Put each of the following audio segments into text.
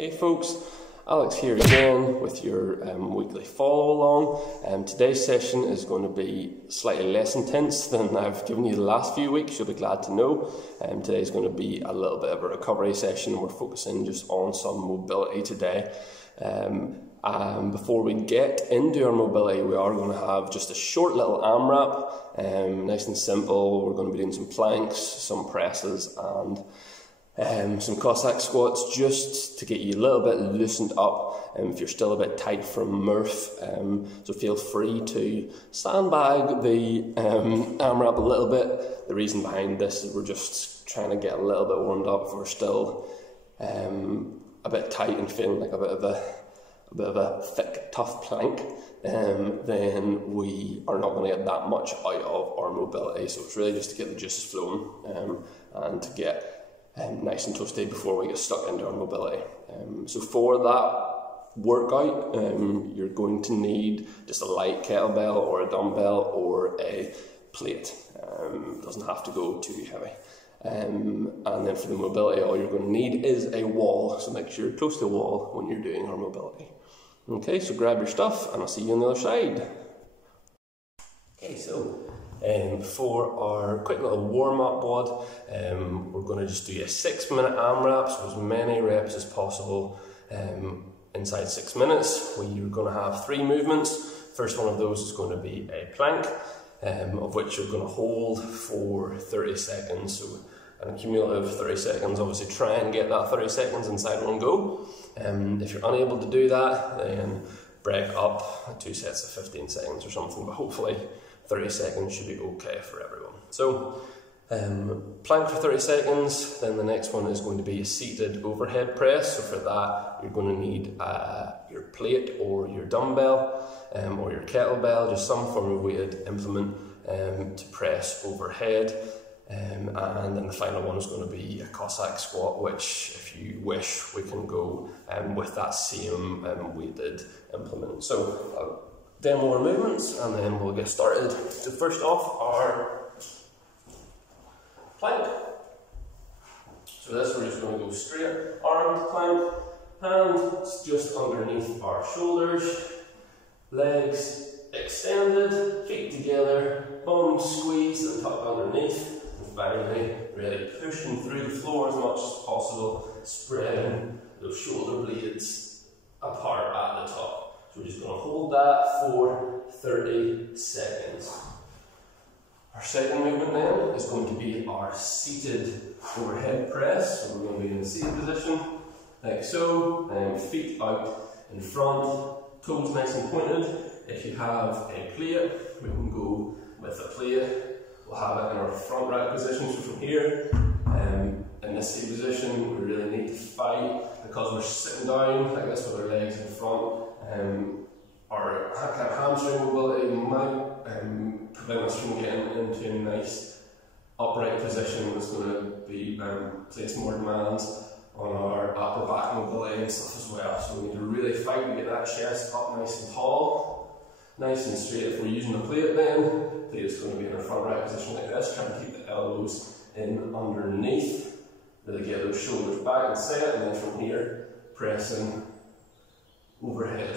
Hey folks, Alex here again with your weekly follow along. Today's session is going to be slightly less intense than I've given you the last few weeks, you'll be glad to know. Today's going to be a little bit of a recovery session. We're focusing just on some mobility today. Before we get into our mobility, we are going to have just a short little AMRAP, nice and simple. We're going to be doing some planks, some presses and some cossack squats just to get you a little bit loosened up if you're still a bit tight from Murph. So feel free to sandbag the AMRAP a little bit. The reason behind this is we're just trying to get a little bit warmed up. If we're still a bit tight and feeling like a bit of a thick, tough plank, then we are not going to get that much out of our mobility. So it's really just to get the juices flowing and to get nice and toasty before we get stuck into our mobility. So for that workout, you're going to need just a light kettlebell or a dumbbell or a plate. It doesn't have to go too heavy. And then for the mobility, all you're going to need is a wall. So make sure you're close to the wall when you're doing our mobility. Okay, so grab your stuff and I'll see you on the other side. Okay, so for our quick little warm-up WOD, we're going to just do a 6-minute AMRAP, so as many reps as possible inside 6 minutes. We're going to have 3 movements. First one of those is going to be a plank, of which you're going to hold for 30 seconds. So an cumulative 30 seconds, obviously try and get that 30 seconds inside one go. If you're unable to do that, then break up 2 sets of 15 seconds or something, but hopefully 30 seconds should be okay for everyone. So plank for 30 seconds, then the next one is going to be a seated overhead press. So for that, you're going to need your plate or your dumbbell or your kettlebell, just some form of weighted implement to press overhead. And then the final one is going to be a cossack squat, which if you wish, we can go with that same weighted implement. So 10 more movements and then we'll get started. So first off, our plank. So this we're just going to go straight armed plank, hands just underneath our shoulders, legs extended, feet together, bum squeezed and tucked underneath. And finally, really pushing through the floor as much as possible, spreading those shoulder blades apart at the top. So we're just going to hold that for 30 seconds. Our second movement then is going to be our seated overhead press. So we're going to be in a seated position, like so, feet out in front, toes nice and pointed. If you have a plate, we can go with a plate. We'll have it in our front right position. So from here, in this seated position, we really need to fight because we're sitting down like this with our legs in front. Our kind of hamstring mobility might prevent us from getting into a nice upright position that's going to be place more demands on our upper back mobility and stuff as well. So we need to really fight to get that chest up nice and tall, nice and straight. If we're using a plate then, the plate is going to be in our front right position like this, trying to keep the elbows in underneath, really get those shoulders back and set, and then from here, pressing overhead.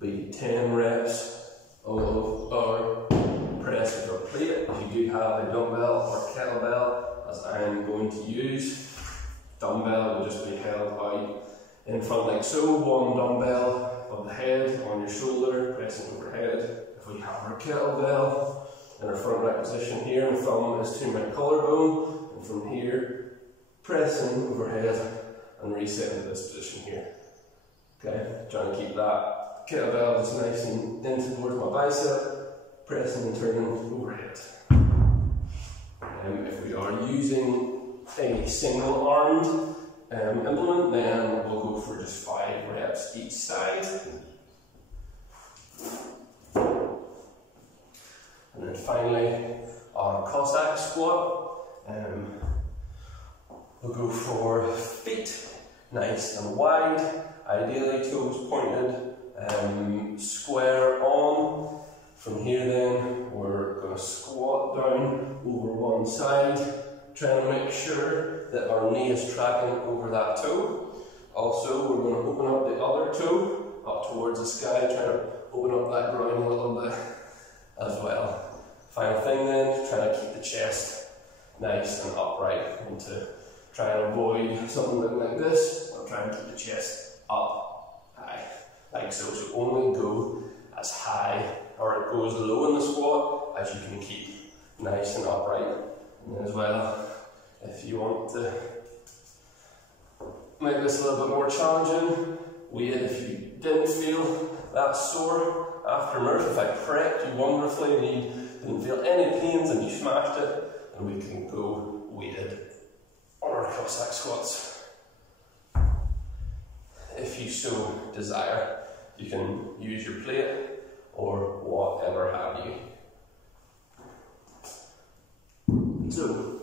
Be 10 reps of our press with our plate. If you do have a dumbbell or kettlebell, as I am going to use, dumbbell will just be held out in front like so. One dumbbell above the head, on your shoulder, pressing overhead. If we have our kettlebell in our front right position here, and thumb is to my collarbone, and from here, pressing overhead and resetting to this position here. Okay, trying to keep that kettlebell just nice and in towards my bicep, pressing and turning overhead. If we are using a single armed implement, then we'll go for just 5 reps each side. And then finally, our cossack squat. We'll go for feet nice and wide, ideally toes pointed, square on. From here then, we're going to squat down over one side, trying to make sure that our knee is tracking over that toe. Also, we're going to open up the other toe up towards the sky, trying to open up that groin a little bit as well. Final thing then, trying to keep the chest nice and upright, and to try and avoid something looking like this, or try and keep the chest up high, like so. So only go as high, or it goes low in the squat, as you can keep nice and upright. And then as well, if you want to make this a little bit more challenging, if you didn't feel that sore after AMRAP, if I prepped you wonderfully and you didn't feel any pains and you smashed it, then we can go weighted on our cossack squats. If you so desire, you can use your plate or whatever have you. So,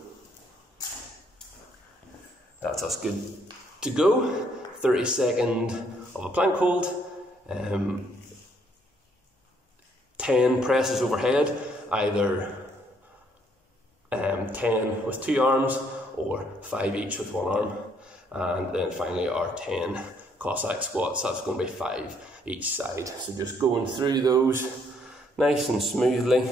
that's us good to go. 30 seconds of a plank hold, 10 presses overhead, either 10 with 2 arms or 5 each with 1 arm, and then finally our 10 cossack squats. That's going to be 5 each side. So just going through those nice and smoothly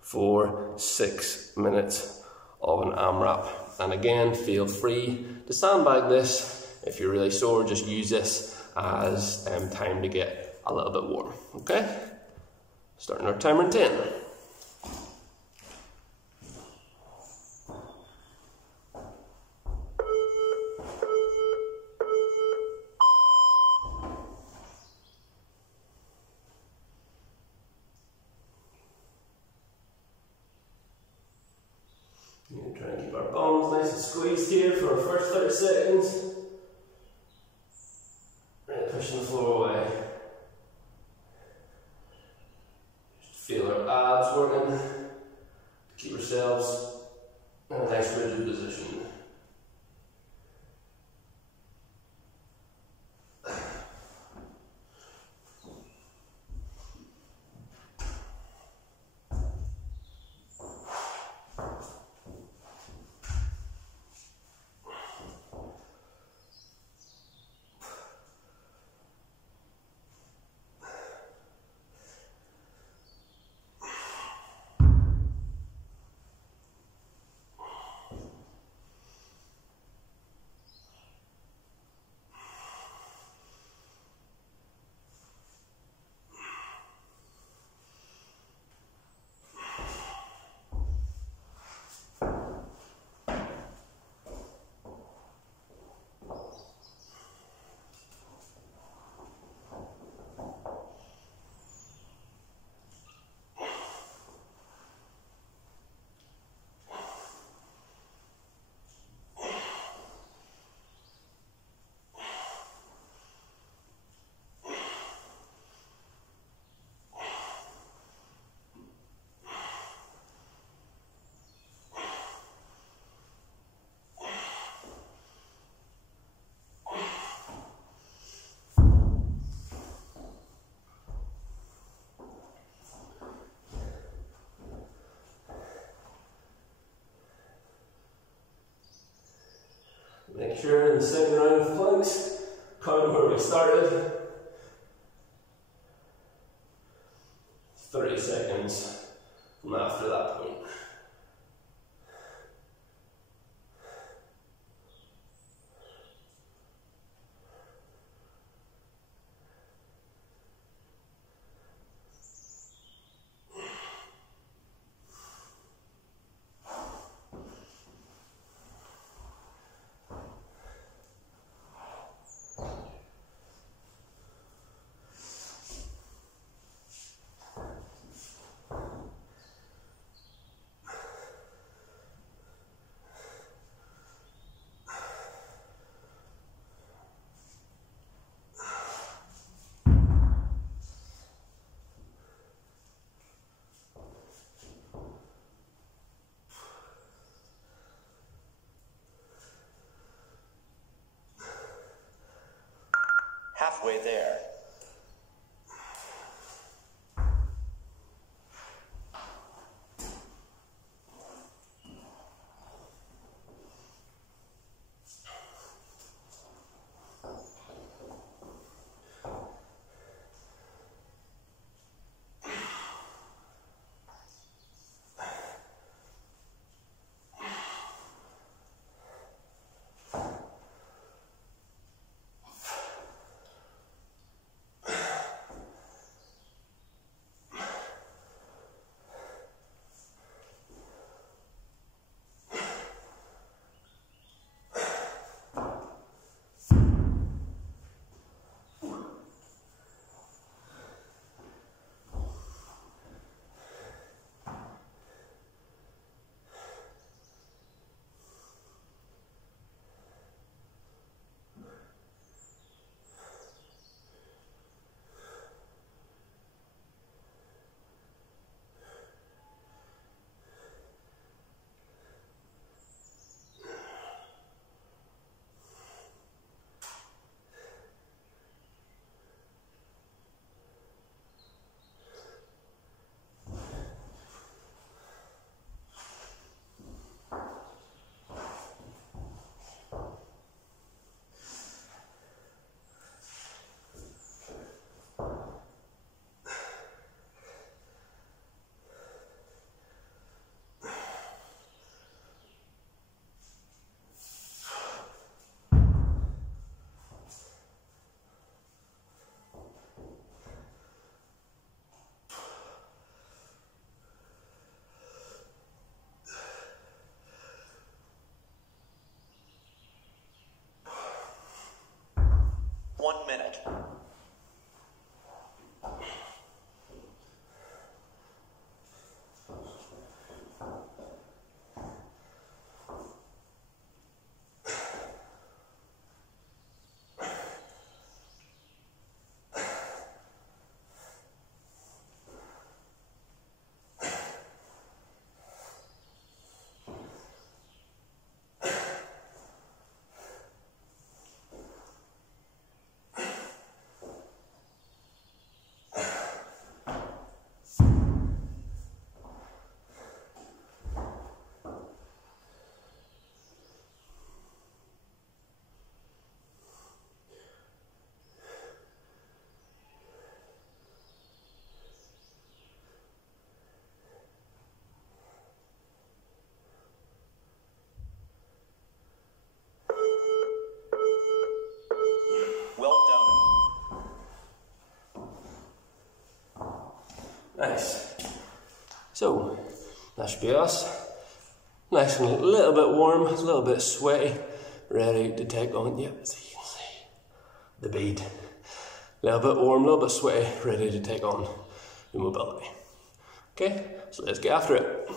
for 6 minutes of an AMRAP. And again, feel free to sandbag this. If you're really sore, just use this as time to get a little bit warm. Okay? Starting our timer in 10. Try and keep our bones nice and squeezed here for our first 30 seconds. Really pushing the floor away. Just feel our abs working to keep ourselves in a nice rigid position. Make sure in the second round of planks, count where we started. 30 seconds from after that point. halfway there. Nice. So, that should be us. Nice and a little bit warm, a little bit sweaty, ready to take on, yep, as you can see, the bead. A little bit warm, a little bit sweaty, ready to take on the mobility. Okay, so let's get after it.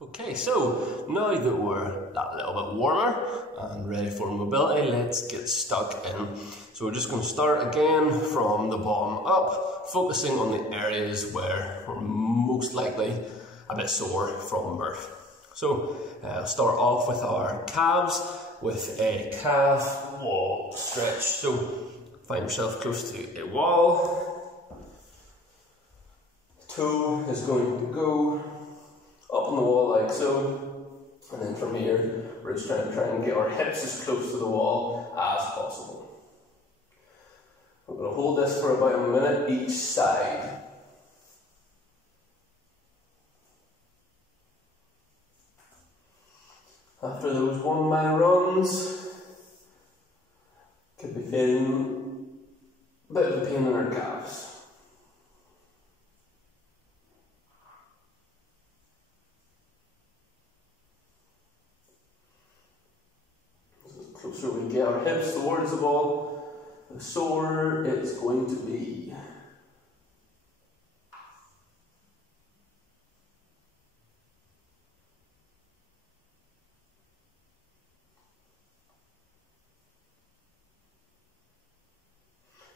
Okay, so now that we're that little bit warmer and ready for mobility, let's get stuck in. So we're just going to start again from the bottom up, focusing on the areas where we're most likely a bit sore from birth. So start off with our calves with a calf wall stretch. So find yourself close to a wall. Toe is going to go up on the wall like so, and then from here we're just trying to get our hips as close to the wall as possible. We're going to hold this for about a minute each side. After those 1 mile runs, could be feeling a bit of a pain in our calves. The closer we get our hips towards the wall, the sore it's going to be.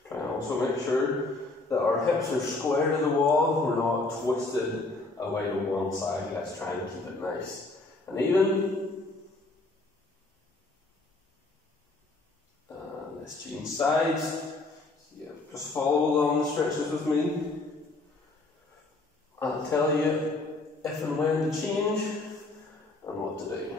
Try and also make sure that our hips are square to the wall, we're not twisted away to one side. Let's try and keep it nice and even. Let's change sides. So yeah, just follow along the stretches with me. I'll tell you if and when to change and what to do.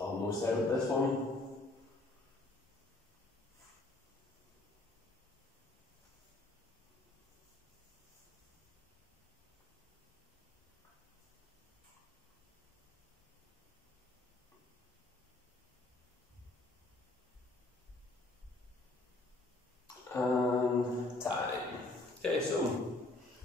Almost out of this one. And time. Okay, so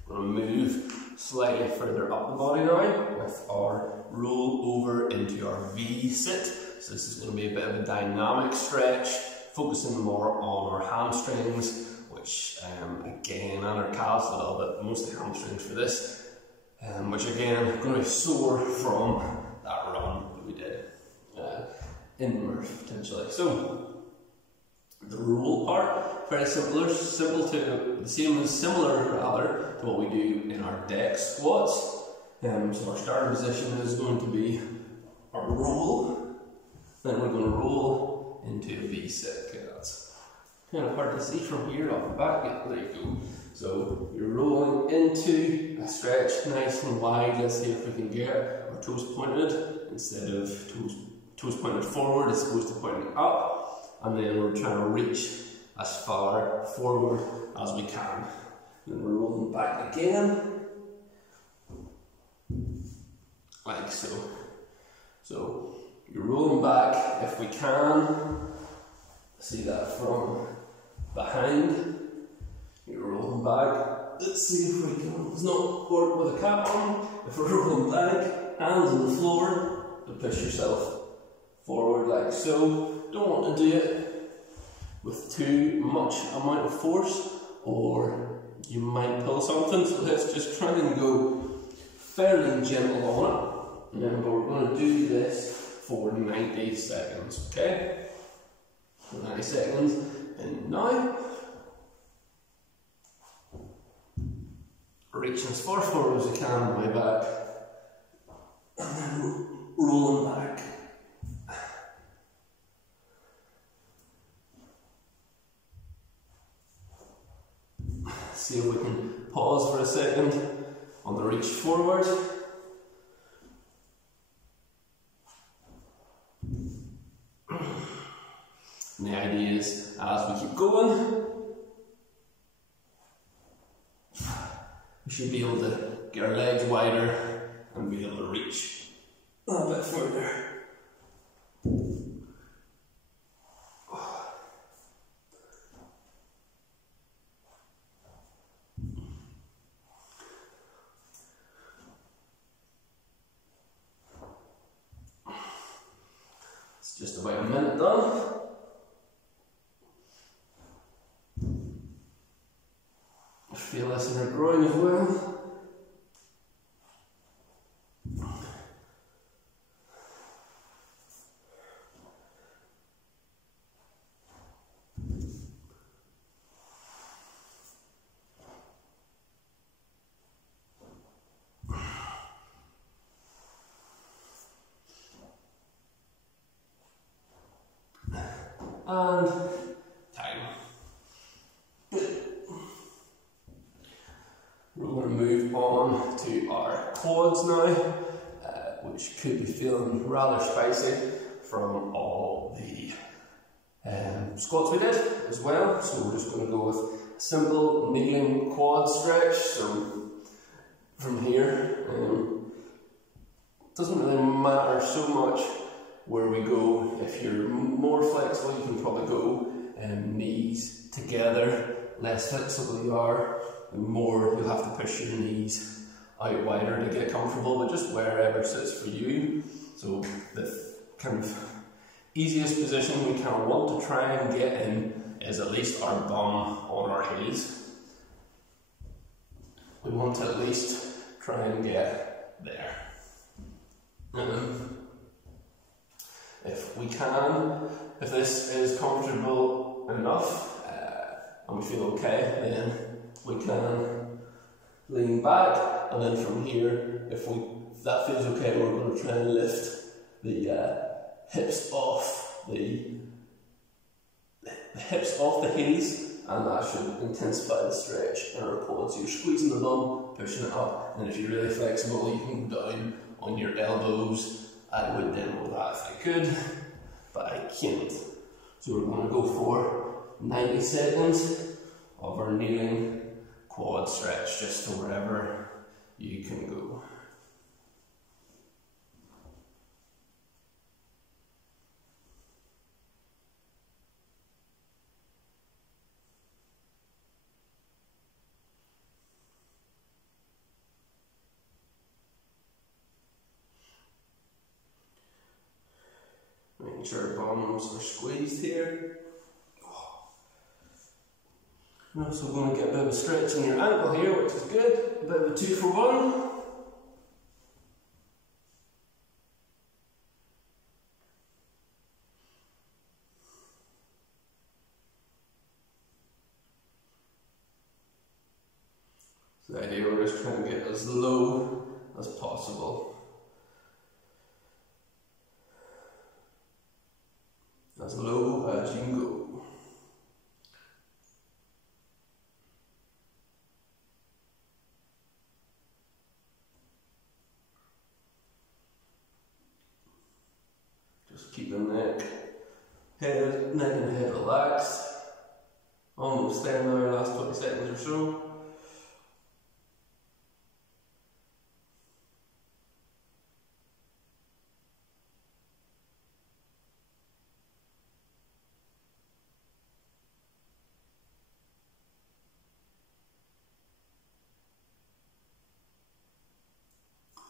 we're going to move slightly further up the body now with our roll over into our V sit. So this is going to be a bit of a dynamic stretch, focusing more on our hamstrings, which again, and our calves a little bit, mostly hamstrings for this, which again, are going to be sore from that run that we did in MRF potentially. So the roll part, very similar rather to what we do in our deck squats. So our starting position is going to be our roll. Then we're going to roll into a V sit. Okay, that's kind of hard to see from here off the back. Yeah, there you go. So you're rolling into a stretch nice and wide. Let's see if we can get our toes pointed instead of toes pointed forward as opposed to pointing up. And then we're trying to reach as far forward as we can. Then we're rolling back again, like so. So you're rolling back if we can. See that from behind. You're rolling back. Let's see if we can. It's not work with a cap on. If we're rolling back, hands on the floor to push yourself forward like so. Don't want to do it with too much amount of force, or you might pull something. So let's just try and go fairly gentle on it. Remember, we're going to do this for 90 seconds, okay? 90 seconds, and now reaching as far forward as you can on my back, and then rolling back. See if we can pause for a second on the reach forward. And the idea is, as we keep going, we should be able to get our legs wider and be able to reach a bit further. It's just about a minute done. Feel this in our groin as well. And time. We're going to move on to our quads now, which could be feeling rather spicy from all the squats we did as well. So we're just going to go with a simple kneeling quad stretch. So from here, it doesn't really matter so much where we go. If you're more flexible, you can probably go knees together. Less flexible you are, the more you'll have to push your knees out wider to get comfortable, but just wherever sits for you. So the kind of easiest position we kind of want to try and get in is at least our bum on our heels. We want to at least try and get there. If we can, if this is comfortable enough and we feel okay, then we can lean back, and then from here, if that feels okay, we're going to try and lift the hips off the heels, and that should intensify the stretch in our quads. So you're squeezing the bum, pushing it up, and if you're really flexible, you can go down on your elbows. I would demo that if I could, but I can't. So we're going to go for 90 seconds of our kneeling quad stretch, just to wherever you can go. Making sure bums are squeezed here. We're also going to get a bit of a stretch in your ankle here, which is good. A bit of a 2 for 1. So the idea, we're just trying to get as low as possible. As low as you can go. Just keep the neck and head relaxed. Almost there now, last 20 seconds or so.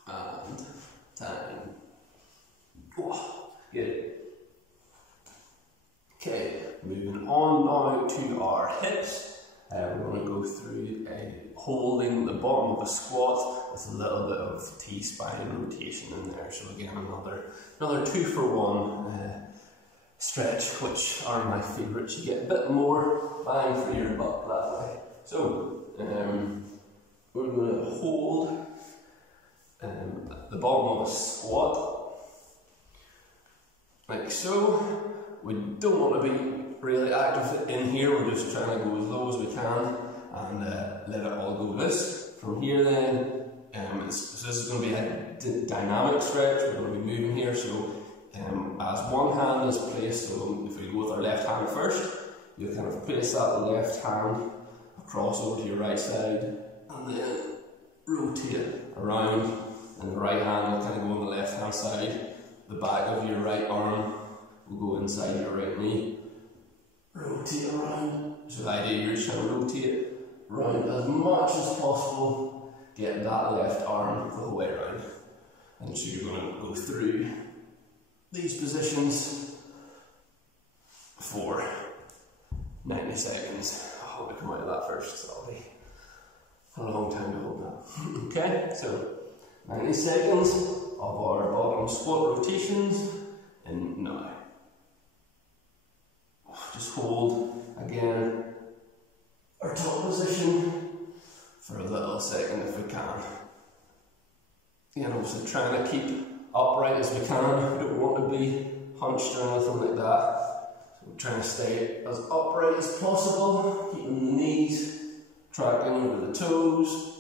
And time. Good. Okay, moving on now to our hips. We're going to go through holding the bottom of a squat with a little bit of T-spine rotation in there. So again, another 2 for 1 stretch, which are my favourites. You get a bit more bang for your buck that way. So we're going to hold the bottom of a squat, like so. We don't want to be really active in here, we're just trying to go as low as we can and let it all go this. From here then, so this is going to be a dynamic stretch, we're going to be moving here, so as one hand is placed, so if we go with our left hand first, you'll kind of place that left hand across over to your right side and then rotate around. And the right hand will kind of go on the left hand side. The back of your right arm will go inside your right knee. Rotate around. So the idea, you're just trying to rotate around as much as possible. Get that left arm the whole way around. And so you're going to go through these positions for 90 seconds. I hope I come out of that first, so that'll be a long time to hold that. Okay, so 90 seconds of our bottom squat rotations in now. Just hold again our top position for a little second if we can. Again, obviously trying to keep upright as we can. We don't want to be hunched or anything like that. So we're trying to stay as upright as possible, keeping the knees tracking over the toes.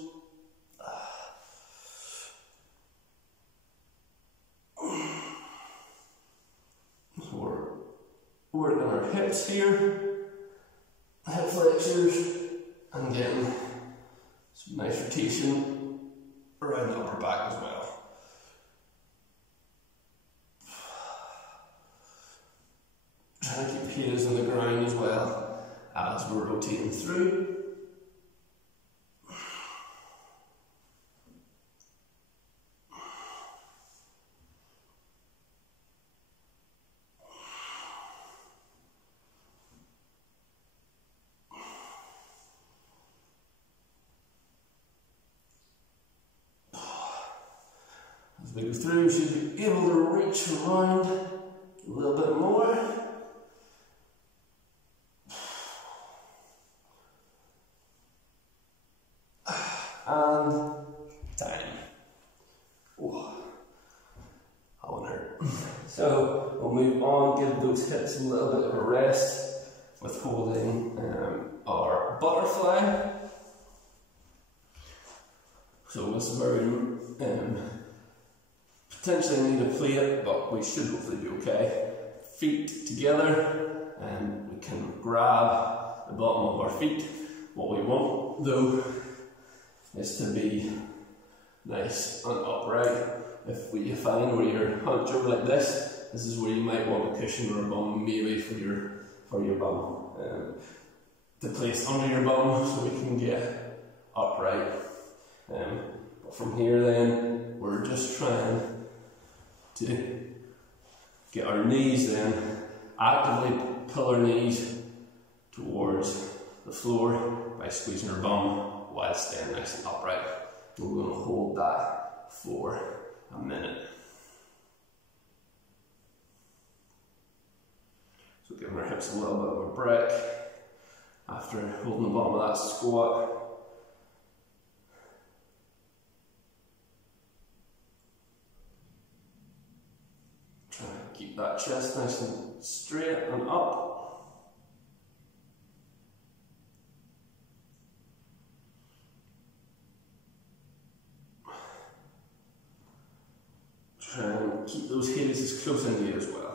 Working our hips here, hip flexors, and getting some nice rotation around the upper back as well. Trying to keep heels on the ground as well as we're rotating through. As we go through, we should be able to reach around a little bit more. And time. Oh, that one hurt. So we'll move on, give those hips a little bit of a rest with holding our butterfly. So this is where we potentially need a plate, but we should hopefully be okay. Feet together, and we can grab the bottom of our feet. What we want though is to be nice and upright. If you find where you're hunched over like this, this is where you might want a cushion or a bum maybe for your bum. To place under your bum so we can get upright. But from here then, we're just trying to get our knees then, actively pull our knees towards the floor by squeezing our bum while staying nice and upright. We're going to hold that for a minute. So giving our hips a little bit of a break after holding the bottom of that squat. Try to keep that chest nice and straight and up. Try and keep those heels as close into you as well.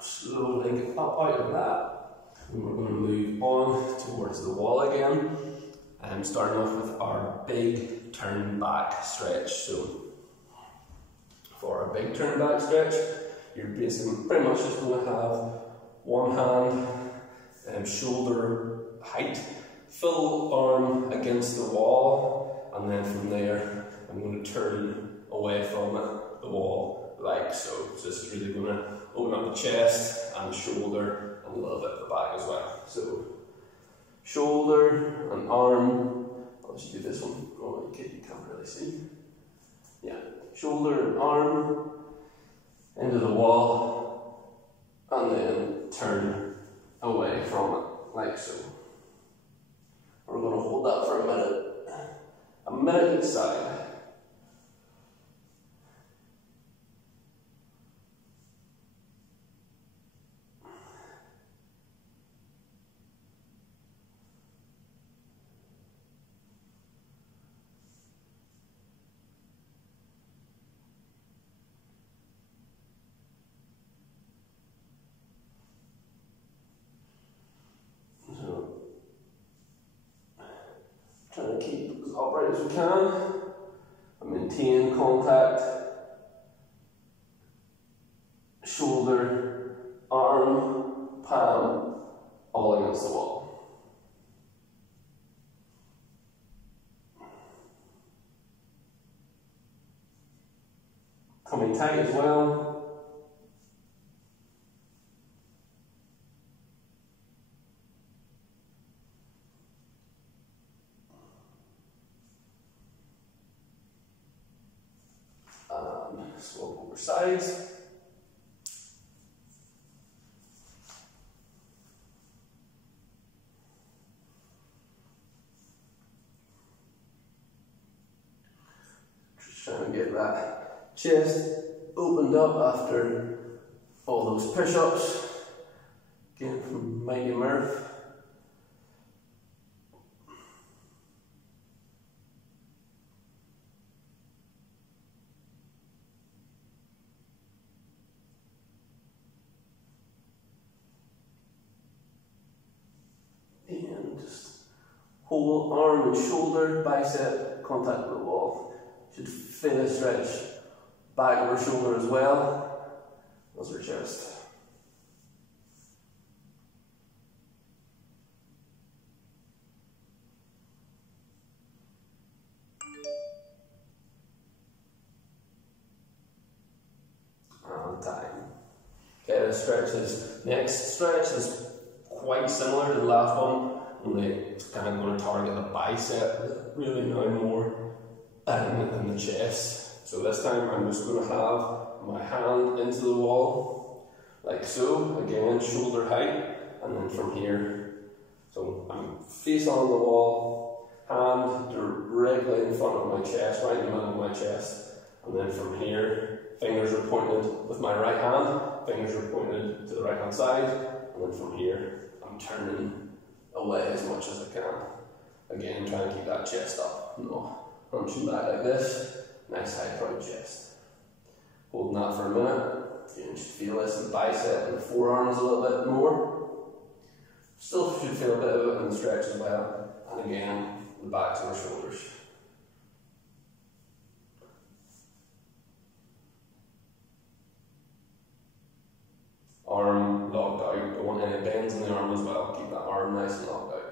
Slowly get up out of that, and we're going to move on towards the wall again. Starting off with our big turn back stretch. So for our big turn back stretch, you're basically pretty much just going to have one hand shoulder height, full arm against the wall, and then from there I'm going to turn away from it, the wall, like so. So this is really going to open up the chest and shoulder and a little bit of the back as well. So shoulder and arm. I'll just do this one. Oh, you can't really see. Yeah, shoulder and arm into the wall, and then turn away from it, like so. We're going to hold that for a minute each side. Trying to keep as upright as we can and maintain contact. Shoulder, arm, palm, all against the wall. Coming tight as well. Swap over sides. Just trying to get that chest opened up after all those push-ups. Again from Mighty Murph. whole arm and shoulder, bicep, contact with the wall. Should feel a stretch back of our shoulder as well as our chest. And time. Okay, next stretch is quite similar to the last one, only it's kind of going to target the bicep, really now more in the chest. So this time I'm just going to have my hand into the wall, like so, again shoulder height, and then from here, so I'm face on the wall, hand directly in front of my chest, right in the middle of my chest, and then from here, fingers are pointed with my right hand, fingers are pointed to the right hand side, and then from here, I'm turning away as much as I can. Again, trying to keep that chest up, no hunching back like this, nice high proud chest. Holding that for a minute, you should feel this in the bicep and the forearms a little bit more. Still should feel a bit of it in the stretch as well, and again, the backs of our shoulders. Arm locked out, don't want any bends in the arm as well, keep that arm nice and locked out.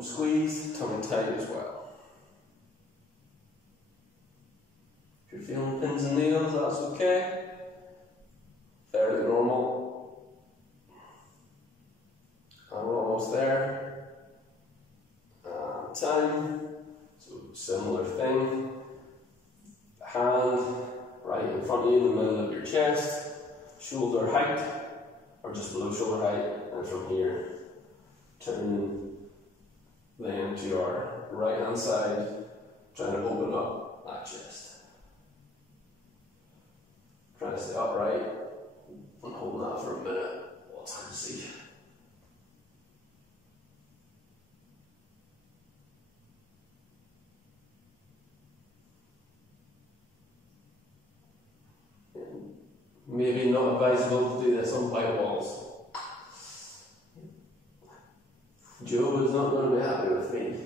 Squeeze, tummy tight as well. If you're feeling pins and needles, that's okay. Fairly normal. And we're almost there. And time. So similar thing. Hand right in front of you in the middle of your chest. Shoulder height, or just below shoulder height. And from here, turn then to our right hand side, trying to open up that chest. Trying to stay upright and hold that for a minute while it's hard to see. Maybe not advisable to do this on white walls. Joe is not going to be happy with me.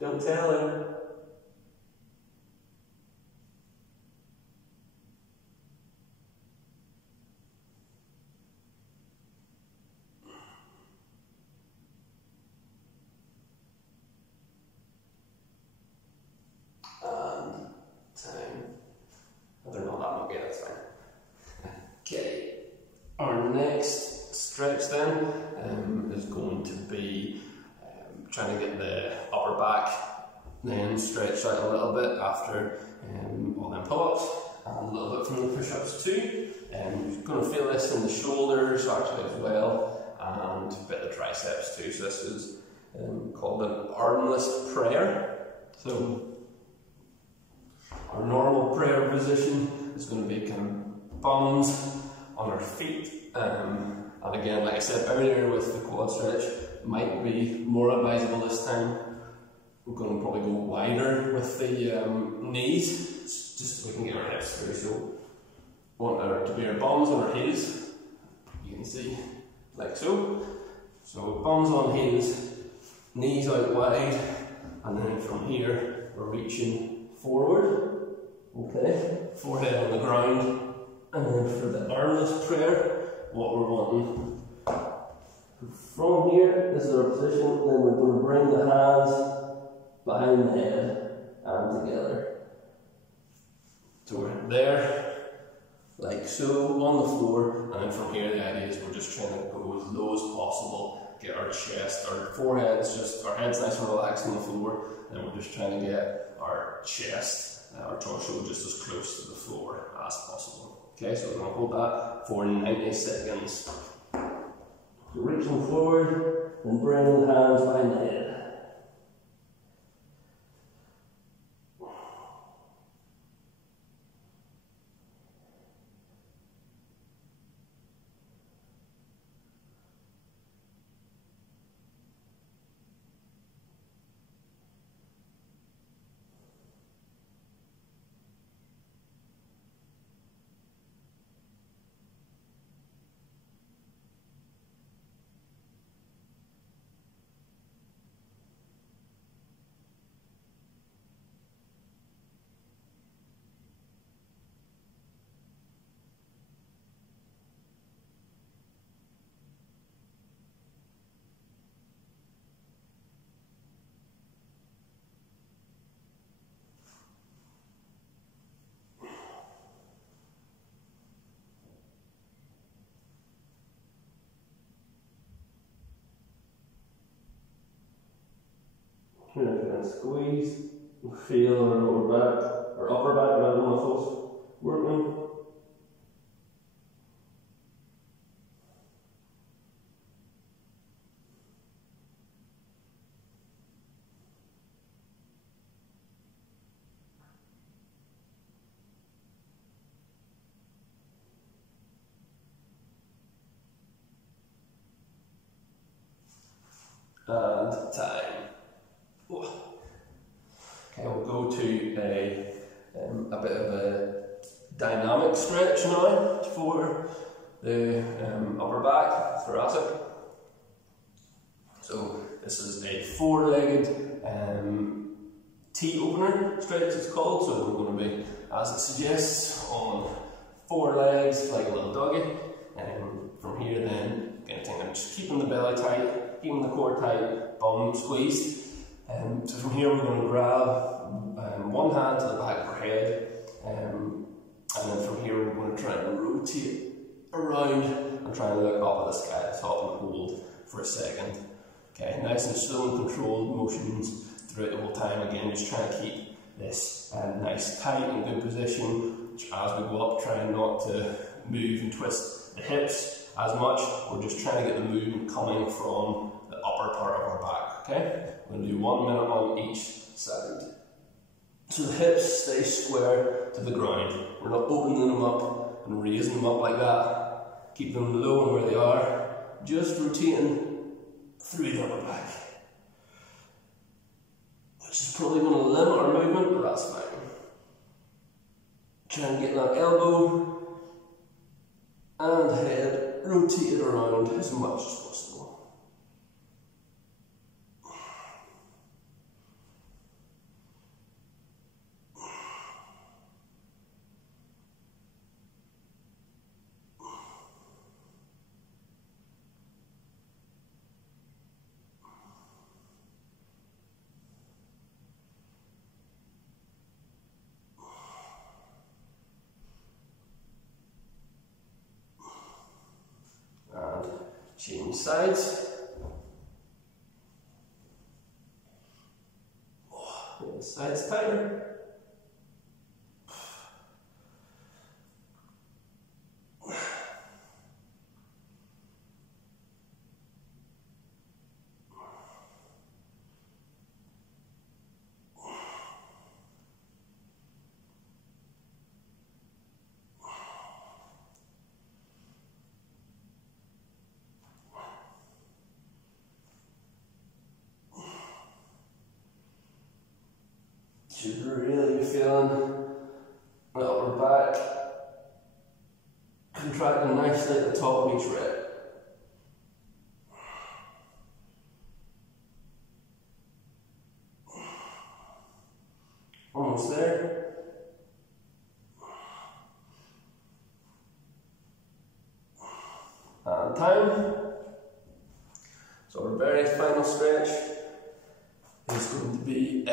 Don't tell him. And time. I don't know that one. Okay, that's fine. Okay. Our next stretch then is going to be trying to get the upper back then stretched out a little bit after all them pull-ups and a little bit from the push-ups too. You're going to feel this in the shoulders actually as well, and a bit of the triceps too. So this is called an armless prayer. So our normal prayer position is going to be kind of bums on our feet. And again, like I said earlier with the quad stretch, might be more advisable this time. We're going to probably go wider with the knees, just so we can get our hips through. So want our to be our bums on our heels, you can see, like so. So bums on heels, knees out wide, and then from here we're reaching forward, okay, forehead on the ground. And then for the armless prayer, what we're wanting, from here, this is our position, then we're going to bring the hands behind the head and together. So we're there, like so, on the floor, and then from here the idea is we're just trying to go as low as possible, get our chest, our foreheads, just our heads nice and relaxed on the floor, and we're just trying to get our chest, our torso just as close to the floor as possible. Okay, so we're going to hold that for 90 seconds. So reaching forward and bringing the hands behind the head. Here again, squeeze, feel our lower back, or upper back and other muscles working. And time. Okay, we'll go to a bit of a dynamic stretch now for the upper back, thoracic. So this is a four-legged T-opener stretch, it's called. So we're going to be, as it suggests, on four legs like a little doggy. From here then, again, I'm just keeping the belly tight, keeping the core tight, bum squeezed. So from here we're going to grab one hand to the back of our head, and then from here we're going to try and rotate around and try and look up at the sky at the top and hold for a second. Okay, nice and slow and controlled motions throughout the whole time. Again, just trying to keep this nice, tight and good position. As we go up, trying not to move and twist the hips as much. We're just trying to get the movement coming from the upper part of our back. Okay, we're going to do 1 minute on each side. So the hips stay square to the ground. We're not opening them up and raising them up like that. Keep them low and where they are. Just rotating through the upper back. Which is probably going to limit our movement, but that's fine. Try and get that elbow and head rotated around as much as possible. Change sides. The sides tighter. Should really be feeling the upper back contracting nicely at the top of each rep. Almost there. And time. So our very final stretch is going to be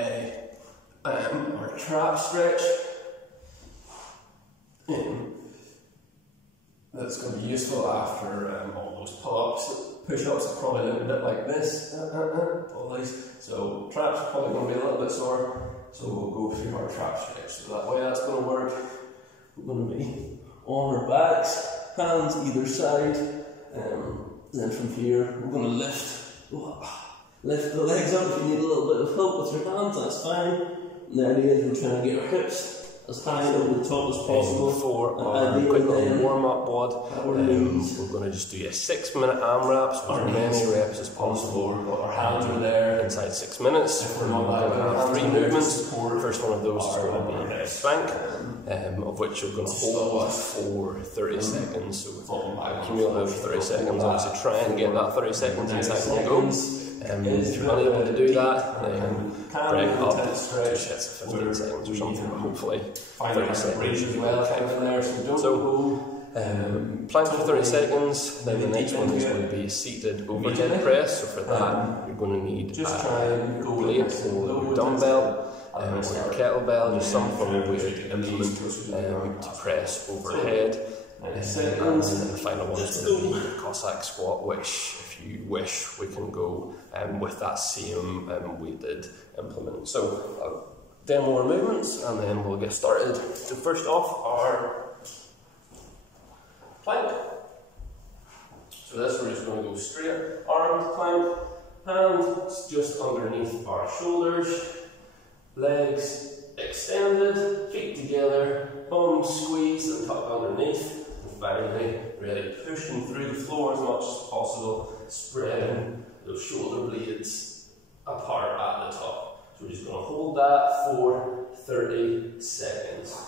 our trap stretch. That's going to be useful after all those pull-ups. Push-ups are probably look a bit like this. So traps are probably going to be a little bit sore. So we'll go through our trap stretch. So that way that's going to work. We're going to be on our backs, hands either side. Then from here we're going to lift the legs up. If you need a little bit of help with your hands, that's fine. And there it is, we're trying to get our hips as high over the top as possible. For our quick little warm-up WOD, we're going to just do a 6-minute AMRAP, so as many reps as possible. Our hands are there inside 6 minutes. We're going to have 3 movements. The first one of those is going to be a plank, of which we're going to hold for 30 seconds. So cumulative 30 seconds. Obviously, try and get that 30 seconds inside one go. If you're unable to do that, then break it up to 2 sets of 15 seconds or something, but hopefully 30 seconds should be okay. So, plank for 30 seconds, then the next one is going to be seated overhead press. So for that, you're going to need a plate or your dumbbell or your kettlebell, just some form of weight implement to press overhead. 90 seconds, and then the final one is going to be the cossack squat, which if you wish we can go with that same weighted implement. So I'll demo our movements and then we'll get started. So first off, our plank. So this we're just going to go straight armed plank, hands just underneath our shoulders, legs extended, feet together, bums squeezed and tucked underneath. Finally, really pushing through the floor as much as possible, spreading those shoulder blades apart at the top. So we're just going to hold that for 30 seconds.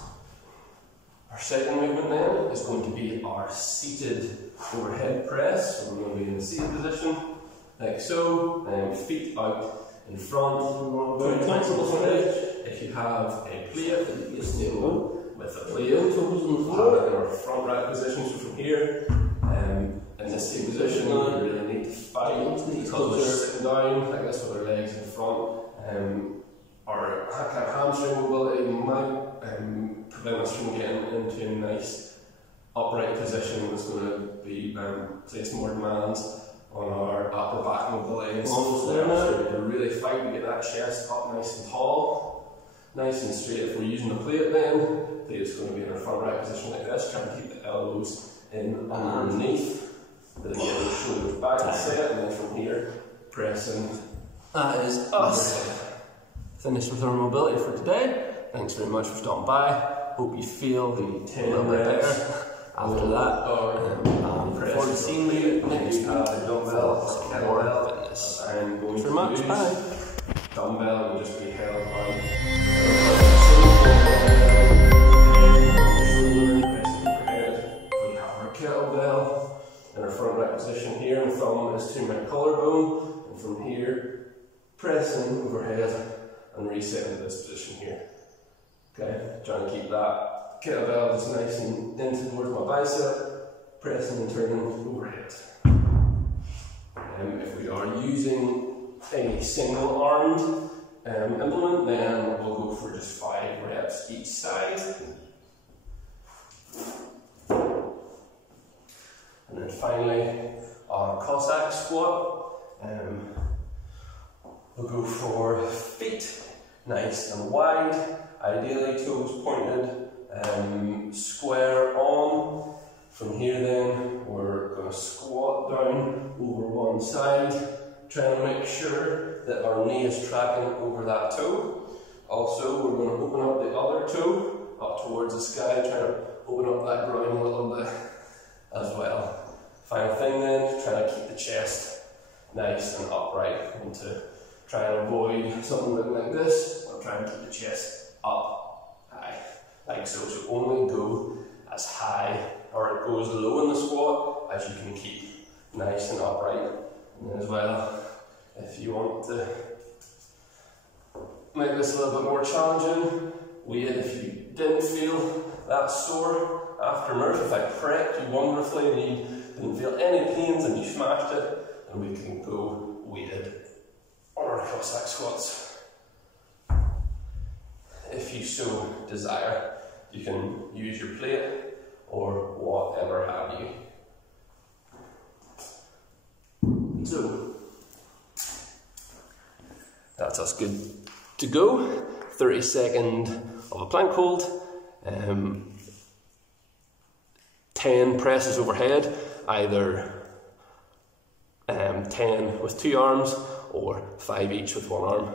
Our second movement then is going to be our seated overhead press. So we're going to be in the seated position, like so, and feet out in front. If you have a plate that you can stay on with a plate, have it in our front rack position. So from here, in this same position, we really need to fight because we're sitting down like this with our legs in front. Our kind of hamstring mobility might prevent us from getting into a nice upright position that's going to be place more demands on our upper back mobility and stuff there. So we're really fighting to get that chest up nice and tall, nice and straight. If we're using the plate then, the plate's going to be in our front right position like this, trying to keep the elbows in underneath, then get the shoulders back and set, and then from here, pressing. That is us. Finished with our mobility for today. Thanks very much for stopping by. Hope you feel the 10 reps after that. Before the scene you next dumbbell, some more fitness. Thanks very much. Bye. Dumbbell will just be held on. We have our kettlebell in our front right position here, and thumb is to my collarbone, and from here, pressing overhead and resetting to this position here. Okay, trying to keep that kettlebell just nice and in towards my bicep, pressing and turning overhead. If we are using a single armed implement, then we'll go for just 5 reps each side. And then finally, our cossack squat. We'll go for feet nice and wide, ideally toes pointed, square on. From here then, we're going to squat down over one side, trying to make sure that our knee is tracking over that toe. Also, we're going to open up the other toe up towards the sky, trying to open up that groin a little bit as well. Final thing then, trying to keep the chest nice and upright, and to try and avoid something looking like this. I'm trying to keep the chest up high, like so. So only go as high, or it goes low in the squat as you can keep nice and upright. And then as well, if you want to make this a little bit more challenging, wait if you didn't feel that sore after Murph, if I prepped you wonderfully and you didn't feel any pains and you smashed it, then we can go weighted on our cossack squats. If you so desire, you can use your plate or whatever have you. So, that's us good to go. 30-second of a plank hold, 10 presses overhead, either 10 with 2 arms or 5 each with 1 arm,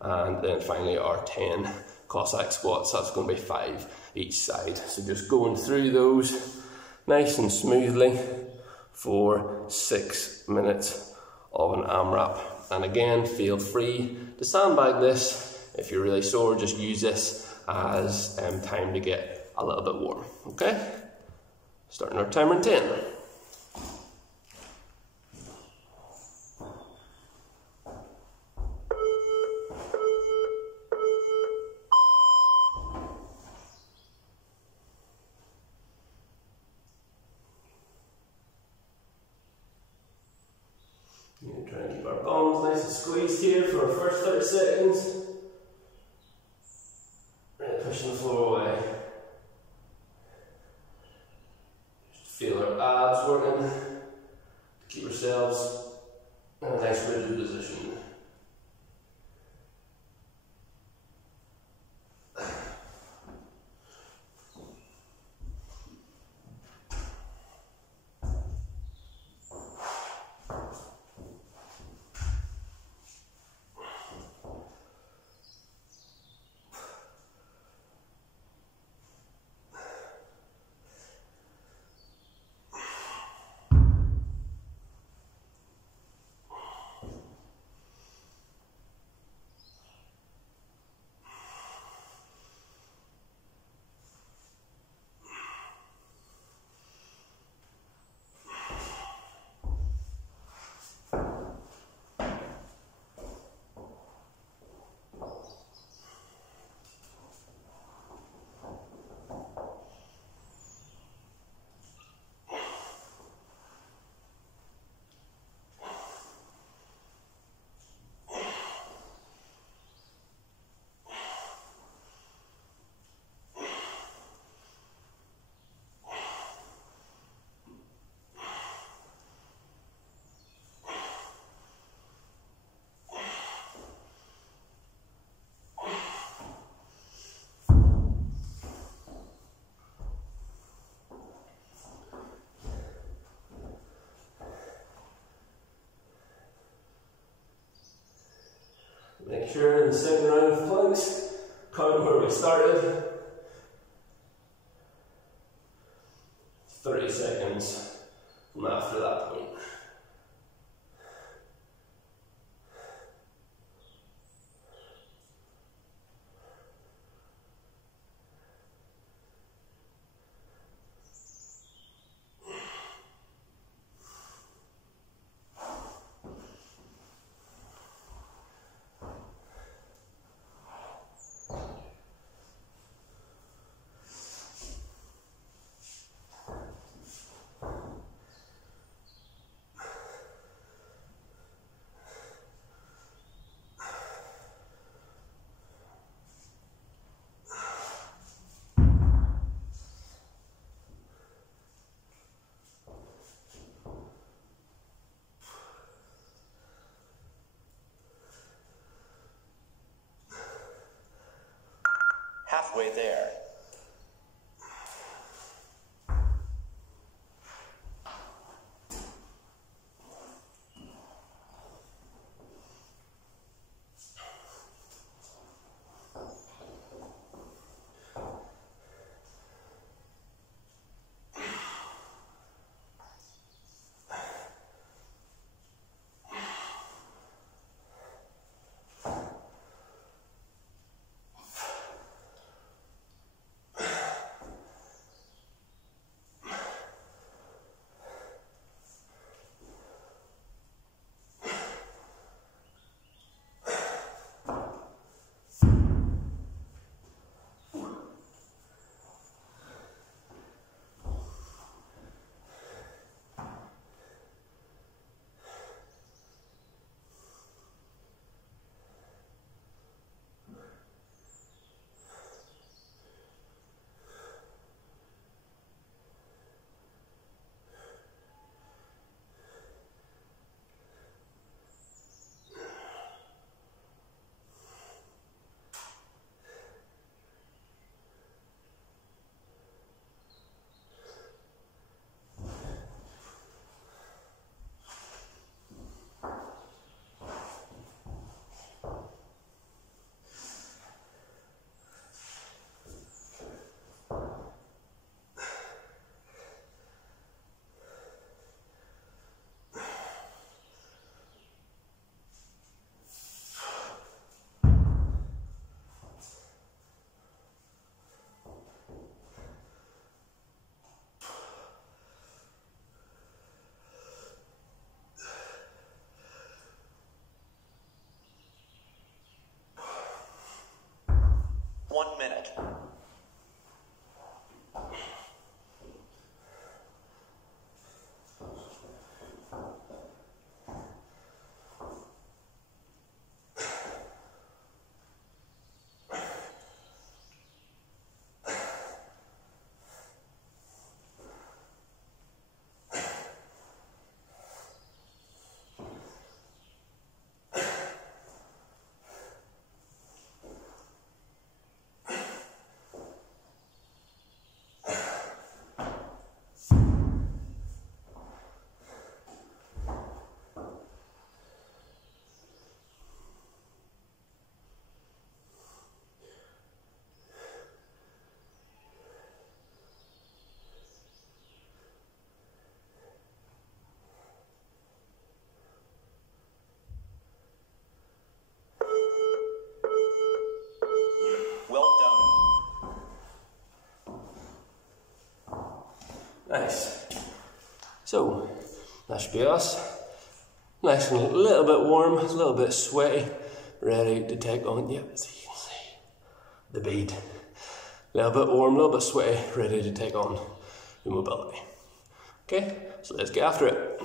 and then finally our 10 cossack squats. That's going to be 5 each side. So just going through those nice and smoothly for 6 minutes of an AMRAP. And again, feel free to sandbag this. If you're really sore, just use this as time to get a little bit warm. Okay? Starting our timer in 10. Trying to keep our bums nice and squeezed here for our first 30 seconds. Really pushing the floor away. yourselves in a nice rigid position. Make sure in the second round of planks, count where we started. 30 seconds from after that point. Halfway there. Nice. So, that should be us. Nice and a little bit warm, a little bit sweaty, ready to take on, yep, as you can see, the bead. A little bit warm, a little bit sweaty, ready to take on the mobility. Okay, so let's get after it.